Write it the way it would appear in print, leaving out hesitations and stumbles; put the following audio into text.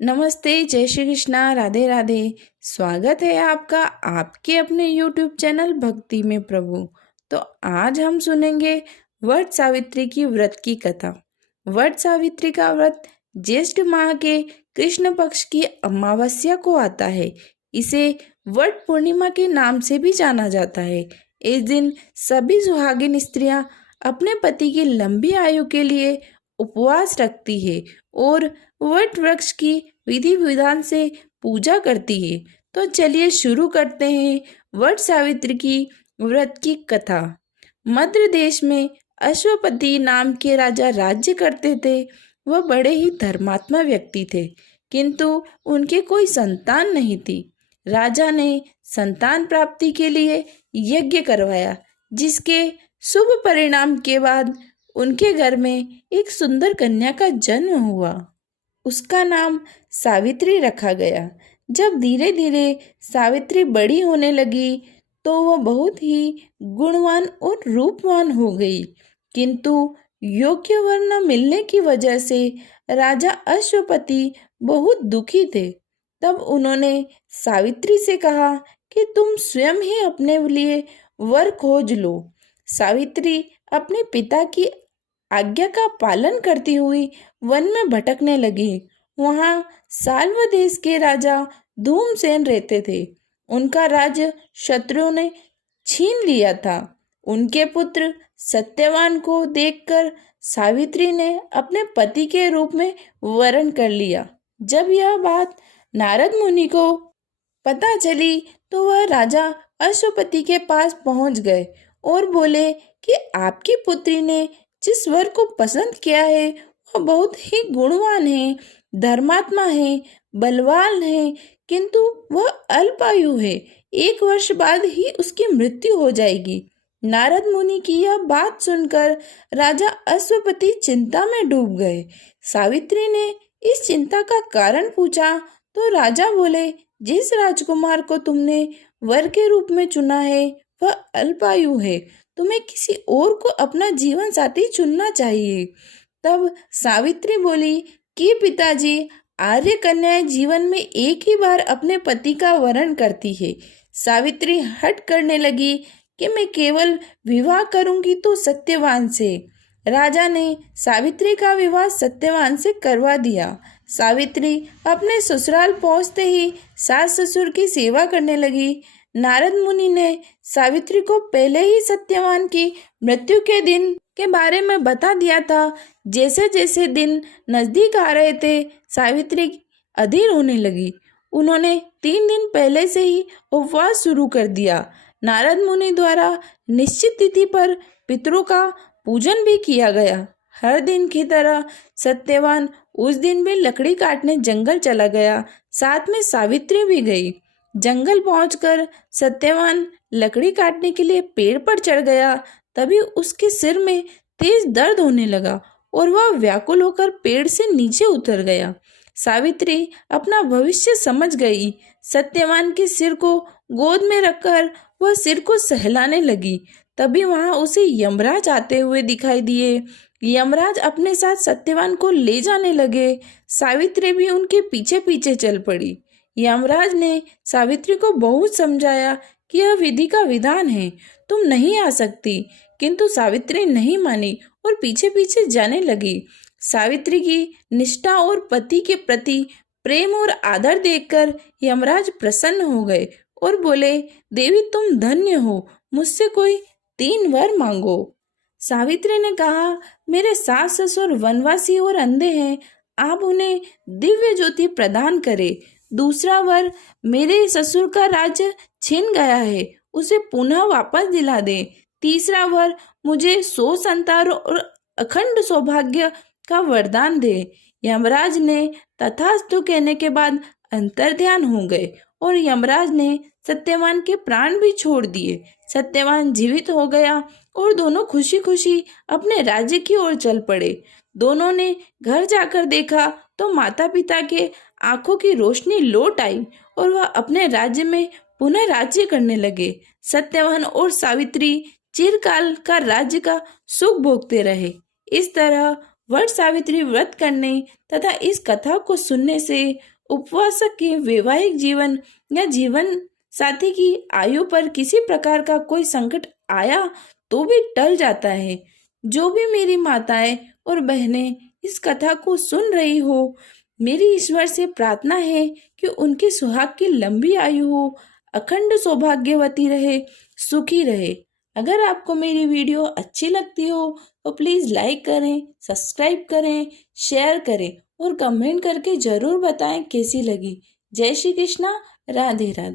नमस्ते, जय श्री कृष्णा, राधे राधे। स्वागत है आपका आपके अपने YouTube चैनल भक्ति में प्रभु। तो आज हम सुनेंगे वट सावित्री की व्रत की कथा। वट सावित्री का व्रत ज्येष्ठ माह के कृष्ण पक्ष की अमावस्या को आता है। इसे वट पूर्णिमा के नाम से भी जाना जाता है। इस दिन सभी सुहागिन स्त्रियां अपने पति की लंबी आयु के लिए उपवास रखती है और वट वृक्ष की विधि विधान से पूजा करती है। तो चलिए शुरू करते हैं वट सावित्री की व्रत की कथा। मध्य देश में अश्वपति नाम के राजा राज्य करते थे। वह बड़े ही धर्मात्मा व्यक्ति थे, किंतु उनके कोई संतान नहीं थी। राजा ने संतान प्राप्ति के लिए यज्ञ करवाया, जिसके शुभ परिणाम के बाद उनके घर में एक सुंदर कन्या का जन्म हुआ। उसका नाम सावित्री रखा गया। जब धीरे धीरे सावित्री बड़ी होने लगी तो वह बहुत ही गुणवान और रूपवान हो गई, किंतु योग्य वर न मिलने की वजह से राजा अश्वपति बहुत दुखी थे। तब उन्होंने सावित्री से कहा कि तुम स्वयं ही अपने लिए वर खोज लो। सावित्री अपने पिता की आज्ञा का पालन करती हुई वन में भटकने लगी। वहां साल्व देश के राजा धूमसेन रहते थे। उनका राज्य शत्रुओं ने छीन लिया था। उनके पुत्र सत्यवान को देखकर सावित्री ने अपने पति के रूप में वरण कर लिया। जब यह बात नारद मुनि को पता चली तो वह राजा अश्वपति के पास पहुंच गए और बोले कि आपकी पुत्री ने जिस वर को पसंद किया है वह बहुत ही गुणवान है, धर्मात्मा है, बलवान है, किंतु वह अल्पायु है। 1 वर्ष बाद ही उसकी मृत्यु हो जाएगी। नारद मुनि की यह बात सुनकर राजा अश्वपति चिंता में डूब गए। सावित्री ने इस चिंता का कारण पूछा तो राजा बोले, जिस राजकुमार को तुमने वर के रूप में चुना है वह अल्पायु है। तुम्हें किसी और को अपना जीवन साथी चुनना चाहिए। तब सावित्री बोली कि पिताजी, आर्य कन्याएं जीवन में एक ही बार अपने पति का वरण करती है। सावित्री हट करने लगी कि मैं केवल विवाह करूंगी तो सत्यवान से। राजा ने सावित्री का विवाह सत्यवान से करवा दिया। सावित्री अपने ससुराल पहुंचते ही सास ससुर की सेवा करने लगी। नारद मुनि ने सावित्री को पहले ही सत्यवान की मृत्यु के दिन के बारे में बता दिया था। जैसे जैसे दिन नजदीक आ रहे थे, सावित्री अधीर होने लगी। उन्होंने 3 दिन पहले से ही उपवास शुरू कर दिया। नारद मुनि द्वारा निश्चित तिथि पर पितरों का पूजन भी किया गया। हर दिन की तरह सत्यवान उस दिन भी लकड़ी काटने जंगल चला गया। साथ में सावित्री भी गई। जंगल पहुंचकर सत्यवान लकड़ी काटने के लिए पेड़ पर चढ़ गया। तभी उसके सिर में तेज दर्द होने लगा और वह व्याकुल होकर पेड़ से नीचे उतर गया। सावित्री अपना भविष्य समझ गई। सत्यवान के सिर को गोद में रखकर वह सिर को सहलाने लगी। तभी वहां उसे यमराज आते हुए दिखाई दिए। यमराज अपने साथ सत्यवान को ले जाने लगे। सावित्री भी उनके पीछे पीछे चल पड़ी। यमराज ने सावित्री को बहुत समझाया कि यह विधि का विधान है, तुम नहीं आ सकती, किंतु सावित्री नहीं मानी और पीछे पीछे जाने लगी। सावित्री की निष्ठा और पति के प्रति प्रेम और आदर देखकर यमराज प्रसन्न हो गए और बोले, देवी तुम धन्य हो, मुझसे कोई 3 वर मांगो। सावित्री ने कहा, मेरे सास ससुर वनवासी और अंधे हैं, आप उन्हें दिव्य ज्योति प्रदान करें। दूसरा वर, मेरे ससुर का राज्य छिन गया है, उसे पुनः वापस दिला दे। तीसरा वर, मुझे 100 संतान और अखंड सौभाग्य का वरदान दे। यमराज ने तथास्तु कहने के बाद अंतर्ध्यान हो गए और यमराज ने सत्यवान के प्राण भी छोड़ दिए। सत्यवान जीवित हो गया और दोनों खुशी खुशी अपने राज्य की ओर चल पड़े। दोनों ने घर जाकर देखा तो माता पिता के आंखों की रोशनी लौट आई और वह अपने राज्य में पुनः राज्य करने लगे। सत्यवान और सावित्री चिरकाल का राज्य का सुख भोगते रहे। इस तरह वट सावित्री व्रत करने तथा इस कथा को सुनने से उपवासक के वैवाहिक जीवन या जीवन साथी की आयु पर किसी प्रकार का कोई संकट आया तो भी टल जाता है। जो भी मेरी माताएं और बहनें इस कथा को सुन रही हो, मेरी ईश्वर से प्रार्थना है कि उनकी सुहाग की लंबी आयु हो, अखंड सौभाग्यवती रहे, सुखी रहे। अगर आपको मेरी वीडियो अच्छी लगती हो तो प्लीज़ लाइक करें, सब्सक्राइब करें, शेयर करें और कमेंट करके ज़रूर बताएं कैसी लगी। जय श्री कृष्णा, राधे राधे।